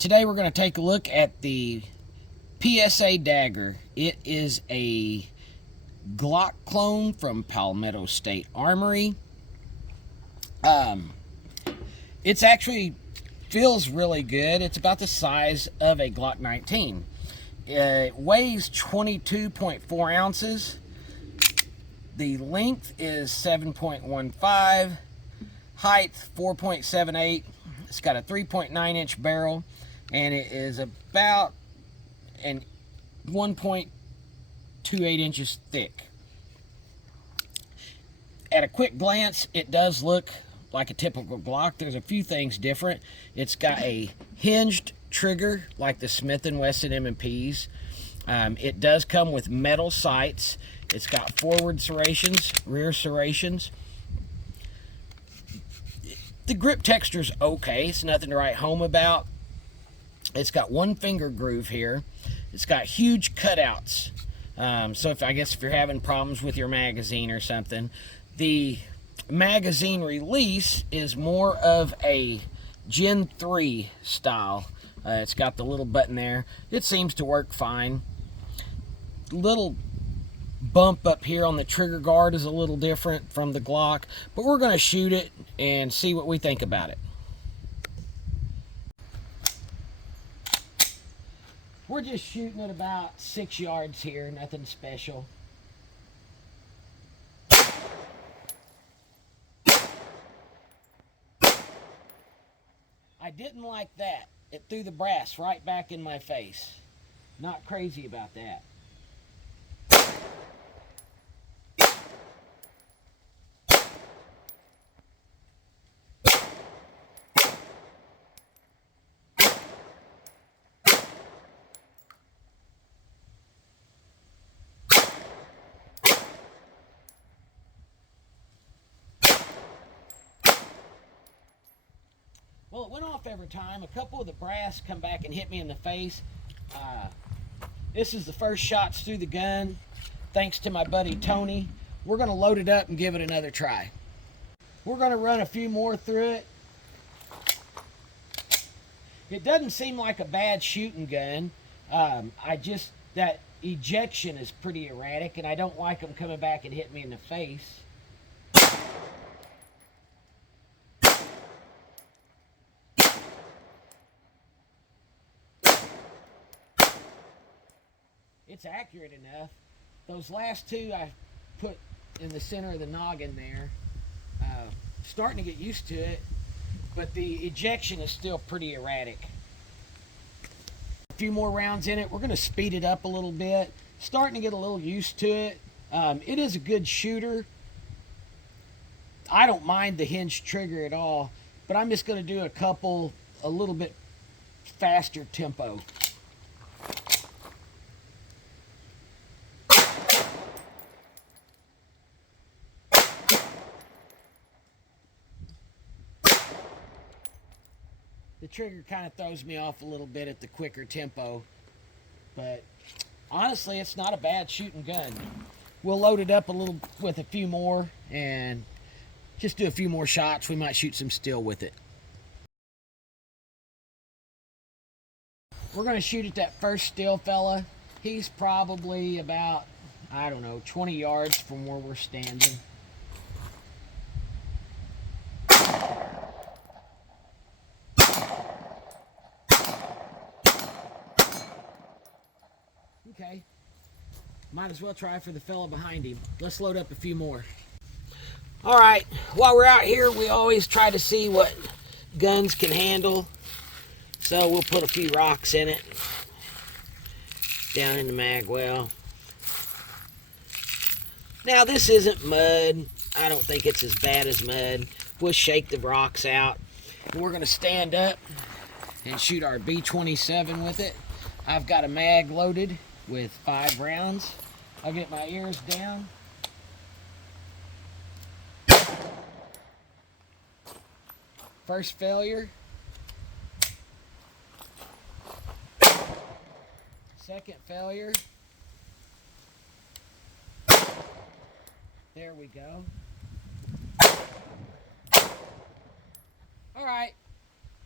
Today we're going to take a look at the PSA Dagger. It is a Glock clone from Palmetto State Armory. It's actually feels really good. It's about the size of a Glock 19. It weighs 22.4 ounces. The length is 7.15. Height 4.78. It's got a 3.9 inch barrel, and it is about 1.28 inches thick. At a quick glance, it does look like a typical Glock. There's a few things different. It's got a hinged trigger like the Smith & Wesson M&Ps. It does come with metal sights. It's got forward serrations, rear serrations. The grip texture's okay. It's nothing to write home about. It's got one finger groove here. It's got huge cutouts. So if you're having problems with your magazine or something, the magazine release is more of a Gen 3 style. It's got the little button there. It seems to work fine. Little bump up here on the trigger guard is a little different from the Glock, but we're going to shoot it and see what we think about it. We're just shooting at about 6 yards here, nothing special. I didn't like that. It threw the brass right back in my face. Not crazy about that. Well, it went off every time. A couple of the brass come back and hit me in the face. This is the first shots through the gun, thanks to my buddy Tony. We're going to load it up and give it another try. We're going to run a few more through it. It doesn't seem like a bad shooting gun. That ejection is pretty erratic, and I don't like them coming back and hitting me in the face. It's accurate enough. Those last two I put in the center of the noggin there. Starting to get used to it, but the ejection is still pretty erratic. A few more rounds in it. We're going to speed it up a little bit. Starting to get a little used to it. It is a good shooter. I don't mind the hinged trigger at all, but I'm just going to do a little bit faster tempo. The trigger kind of throws me off a little bit at the quicker tempo, but honestly, it's not a bad shooting gun. We'll load it up a little with a few more and just do a few more shots. We might shoot some still with it. We're going to shoot at that first still fella. He's probably about, 20 yards from where we're standing. Okay, might as well try for the fella behind him. Let's load up a few more. All right, while we're out here, we always try to see what guns can handle. So we'll put a few rocks in it, down in the Magwell. Now this isn't mud. I don't think it's as bad as mud. We'll shake the rocks out. And we're gonna stand up and shoot our B27 with it. I've got a mag loaded with 5 rounds. I'll get my ears down. First failure. Second failure. There we go. All right.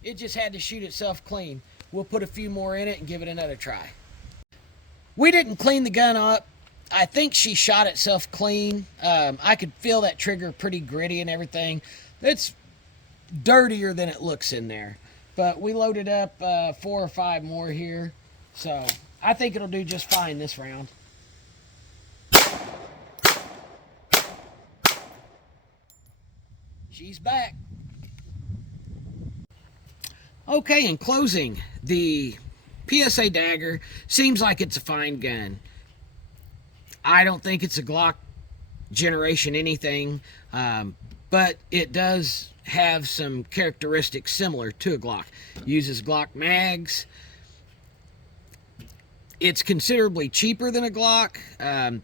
It just had to shoot itself clean. we'll put a few more in it and give it another try. We didn't clean the gun up. I think she shot itself clean. I could feel that trigger pretty gritty and everything. It's dirtier than it looks in there. But we loaded up 4 or 5 more here. So I think it'll do just fine this round. She's back. Okay, in closing, the PSA Dagger seems like it's a fine gun. I don't think it's a Glock generation anything, but it does have some characteristics similar to a Glock. It uses Glock mags. It's considerably cheaper than a Glock.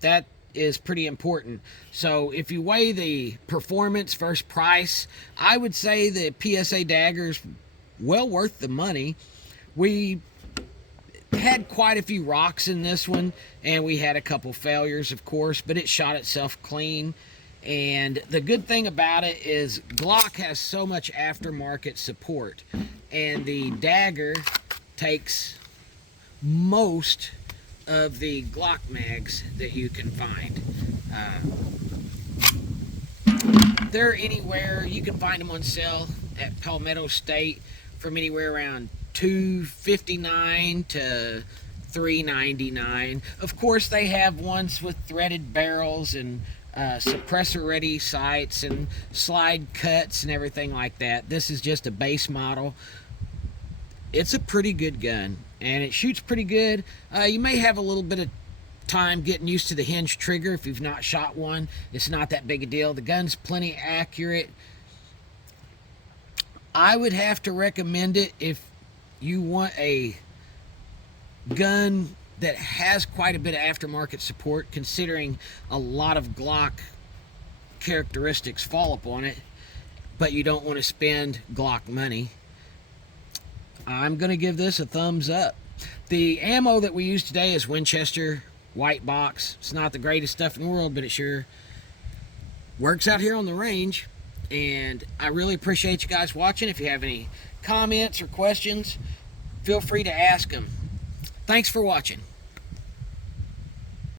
That is pretty important. So if you weigh the performance versus price, I would say the PSA Dagger's well worth the money. We had quite a few rocks in this one, and we had a couple failures, of course, but it shot itself clean. And the good thing about it is Glock has so much aftermarket support, and the Dagger takes most of the Glock mags that you can find. They're anywhere, you can find them on sale at Palmetto State from anywhere around $259 to $399. Of course, they have ones with threaded barrels and suppressor ready sights and slide cuts and everything like that. This is just a base model. It's a pretty good gun and it shoots pretty good. You may have a little bit of time getting used to the hinge trigger if you've not shot one. It's not that big a deal. The gun's plenty accurate. I would have to recommend it if you want a gun that has quite a bit of aftermarket support, considering a lot of Glock characteristics fall upon it, but you don't want to spend Glock money. I'm going to give this a thumbs up. The ammo that we use today is Winchester white box. It's not the greatest stuff in the world, but it sure works out here on the range. And I really appreciate you guys watching. If you have any comments or questions, feel free to ask them. Thanks for watching.